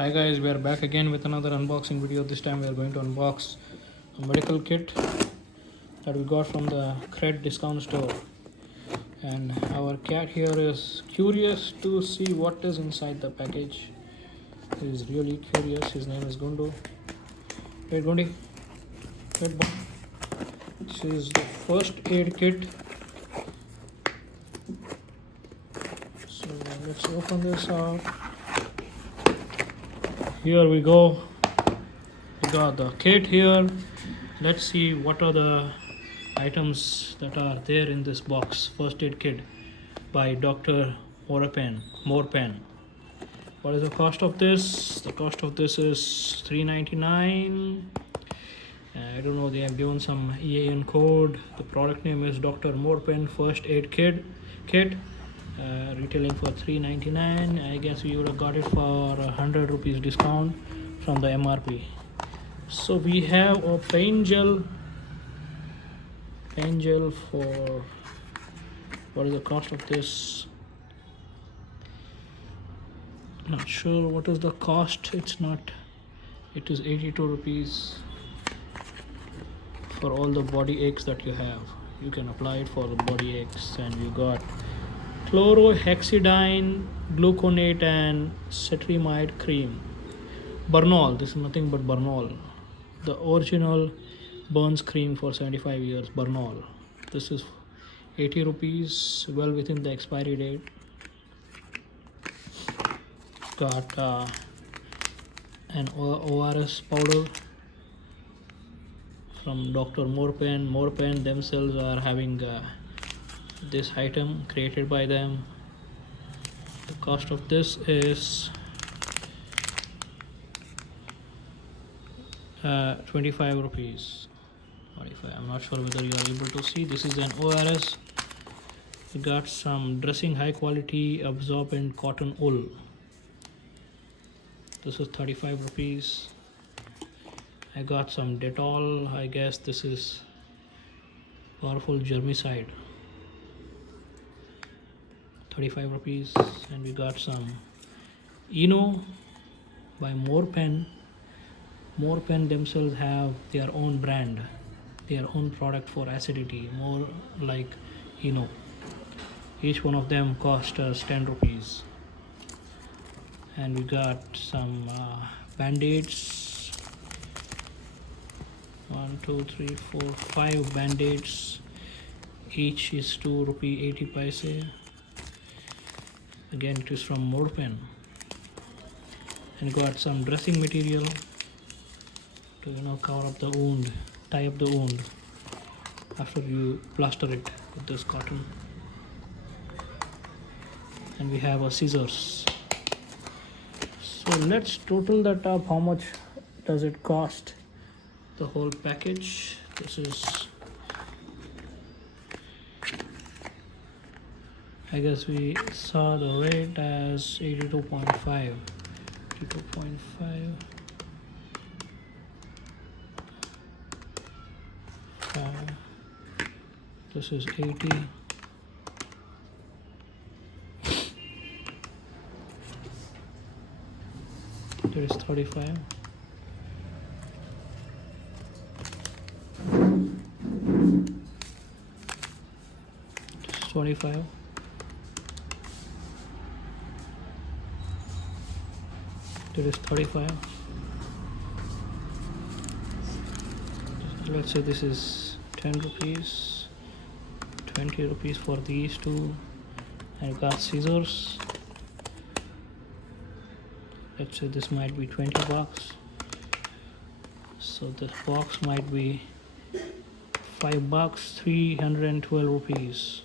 Hi guys, we are back again with another unboxing video. This time we are going to unbox a medical kit that we got from the Cred discount store. And our cat here is curious to see what is inside the package. He is really curious. His name is Gundu. Hey Gundi, good boy. This is the first aid kit. So let's open this out. Here we go. We got the kit here. Let's see what are the items that are there in this box. First aid kit by Dr. Morepen. What is the cost of this? The cost of this is $3.99. I don't know, they have given some EAN code. The product name is Dr. Morepen First Aid Kit. Retailing for $3.99. I guess we would have got it for 100 rupees discount from the MRP. So we have a pain gel for, what is the cost of this? Not sure what is the cost. It is 82 rupees for all the body aches that you have. You can apply it for the body aches. And you got chlorohexidine, gluconate and cetrimide cream. Bernol, this is nothing but Bernol. The original burns cream for 75 years, Bernol. This is 80 rupees, well within the expiry date. Got an ORS powder from Dr. Morepen. Morepen themselves are having this item created by them. The cost of this is 25 rupees. 45. I'm not sure whether you are able to see. This is an ORS. We got some dressing high quality absorbent cotton wool. This is 35 rupees. I got some Dettol. I guess this is powerful germicide. 35 rupees. And we got some Eno by Morepen. Morepen themselves have their own brand, their own product for acidity, more like Eno. Each one of them cost us 10 rupees. And we got some band-aids. 1, 2, 3, 4, 5 band-aids. Each is 2 rupee 80 paise. Again, it is from Morepen. And got some dressing material to cover up the wound, tie up the wound after you plaster it with this cotton. And we have a scissors. So let's total that up. How much does it cost? The whole package. This is, I guess we saw the rate as 82.5. 82.5. This is 80. There is 35. This is 25. There is 35. Let's say this is 10 rupees, 20 rupees for these two. I got scissors. Let's say this might be 20 bucks. So this box might be 5 bucks, 312 rupees.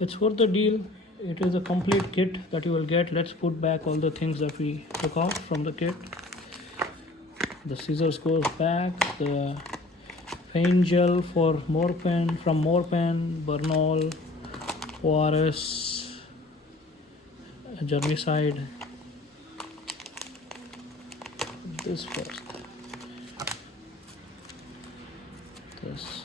It's worth the deal. It is a complete kit that you will get. Let's put back all the things that we took out from the kit. The scissors goes back. The pain gel for Morepen, from Morepen, Bernol, ORS, germicide. This first. This.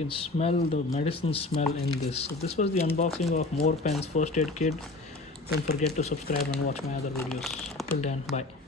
can smell the medicine smell in this. So this was the unboxing of Morepen's first aid kit. Don't forget to subscribe and watch my other videos. Till then, bye.